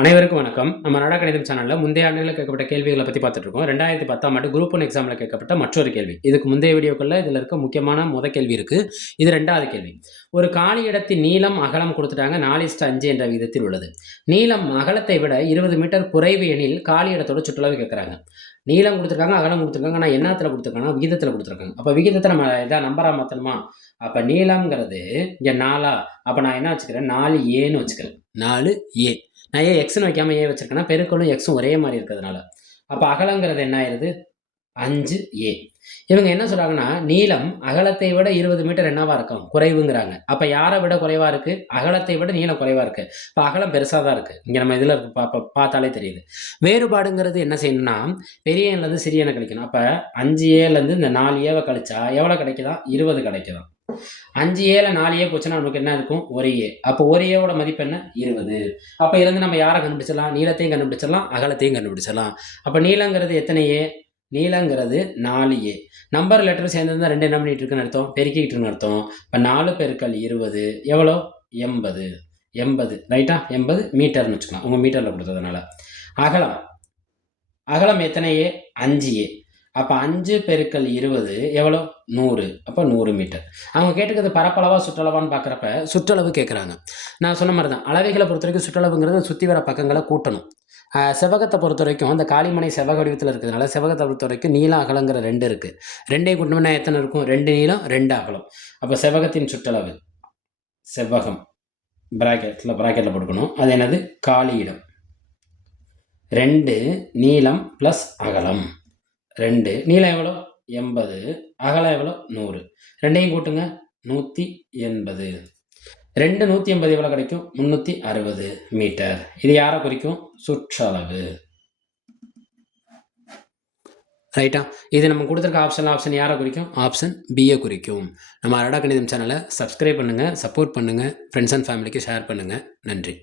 அனைவருக்கும் வணக்கம். நம்ம நடா கணிதம் சேனலில் முந்தைய ஆண்டுகளில் கேட்கப்பட்ட கேள்விகளை பற்றி பார்த்துட்டு இருக்கோம். ரெண்டாயிரத்தி பத்தாம் ஆண்டு குரூப் ஒன் எக்ஸாமில் கேட்கப்பட்ட மற்றொரு கேள்வி. இதுக்கு முந்தைய வீடியோக்களில் இதில் இருக்க முக்கியமான முத கேள்வி இருக்குது இது ரெண்டாவது கேள்வி. ஒரு காலி இடத்தின் நீளம் அகலம் கொடுத்துட்டாங்க நாலு இஸ்டு அஞ்சு என்ற விதத்தில் உள்ளது. நீளம் அகலத்தை விட இருபது மீட்டர் குறைவு எனில் காலி இடத்தோட சுற்றுலாவை கேட்குறாங்க. நீளம் கொடுத்துருக்காங்க அகலம் கொடுத்துருக்காங்க ஆனால் என்னத்தில் கொடுத்துருக்காங்கன்னா விகிதத்தில் கொடுத்துருக்காங்க. அப்போ விகிதத்தை நம்ம இதாக நம்பரா மாற்றணுமா அப்போ நீளம்ங்கிறது இங்கே நாலா. அப்போ நான் என்ன வச்சுக்கிறேன்? நாலு ஏன்னு வச்சுக்கிறேன். நாலு ஏ. நான் ஏன் எக்ஸ்னு வைக்காமல் ஏ வச்சுருக்கேன்னா பெருக்கலும் எக்ஸும் ஒரே மாதிரி இருக்கிறதுனால. அப்போ அகலங்கிறது என்ன ஆயிடுது அஞ்சு ஏ இவங்க என்ன சொல்கிறாங்கன்னா நீளம் அகலத்தை விட இருபது மீட்டர் என்னவாக இருக்கும்? குறைவுங்கிறாங்க. அப்போ யாரை விட குறைவாக இருக்குது அகலத்தை விட நீளம் குறைவாக இருக்குது இப்போ அகலம் பெருசாக தான் இருக்குது இங்கே நம்ம இதில் பா- பா- பார்த்தாலே தெரியுது. வேறுபாடுங்கிறது என்ன செய்யணும்னா பெரிய சிறியனை இருந்து கழிக்கணும். அப்போ அஞ்சு ஏலேருந்து இந்த நாலு ஏவை கழிச்சா எவ்வளோ கிடைக்குதா? இருபது கிடைக்குதான் அஞ்சு ஏல நாலு ஏ போச்சுன்னா நமக்கு என்ன இருக்கும்? ஒரு ஏ. அப்போ ஒரு ஏவோட மதிப்பு என்ன? இருபது. அப்போ இருந்து நம்ம யாரை கண்டுபிடிச்சிடலாம்? நீளத்தையும் கண்டுபிடிச்சிடலாம் அகலத்தையும் கண்டுபிடிச்சிடலாம். அப்போ நீளங்கிறது எத்தனை ஏ? நீளங்கிறது நாலு ஏ. நம்பர் லெட்டர் சேர்ந்துருந்தா ரெண்டு என்ன பண்ணிட்டு இருக்குன்னு அர்த்தம்? பெருக்கிட்டு இருக்குன்னு அர்த்தம். இப்போ நாலு பெருக்கள் இருபது. எவ்வளோ? எண்பது. எண்பது. ரைட்டா எண்பது மீட்டர்னு வச்சுக்கலாம். உங்கள் மீட்டரில் கொடுத்ததுனால. அகலம். அகலம் எத்தனை ஏ? அஞ்சு ஏ. அப்போ அஞ்சு பெருக்கல் இருபது எவ்வளோ நூறு. அப்போ நூறு மீட்டர். அவங்க கேட்டுக்கிறது பரப்பளவாக சுற்றளவான்னு பார்க்குறப்ப சுற்றளவு கேட்குறாங்க நான் சொன்ன மாதிரி தான் அளவைகளை பொறுத்த வரைக்கும் சுற்றளவுங்கிறது சுற்றி வர பக்கங்களை கூட்டணும். செவகத்தை செவ்வகத்தை பொறுத்த வரைக்கும் அந்த காளிமனை செவ்வக வடிவத்தில் இருக்கிறதுனால செவ்வகத்தை பொறுத்த வரைக்கும் நீளம் அகலங்கிற ரெண்டு இருக்குது ரெண்டையும் கூட்டணும்னா எத்தனை இருக்கும்? ரெண்டு நீளம் ரெண்டு அகலம். அப்போ செவ்வகத்தின் சுற்றளவு செவ்வகம் ப்ராக்கெட்டில் ப்ராக்கெட்டில் போட்டுக்கணும். அது என்னது? காளியிடம் ரெண்டு நீளம் ப்ளஸ் அகலம். ரெண்டு. நீளம் எவ்வளோ? எண்பது. அகலம் எவ்வளோ? நூறு. ரெண்டையும் கூட்டுங்க. நூற்றி எண்பது. ரெண்டு நூற்றி எண்பது எவ்வளோ கிடைக்கும்? முந்நூற்றி அறுபது மீட்டர். இது யாரை குறிக்கும்? சுற்றளவு. ரைட்டா? இது நம்ம கொடுத்துருக்க ஆப்ஷன் ஆப்ஷன் யாரை குறிக்கும்? ஆப்ஷன் பியை குறிக்கும். நம்ம அரடா கணிதம் சேனலை சப்ஸ்கிரைப் பண்ணுங்கள் சப்போர்ட் பண்ணுங்கள் ஃப்ரெண்ட்ஸ் அண்ட் ஃபேமிலிக்கு ஷேர் பண்ணுங்கள் நன்றி.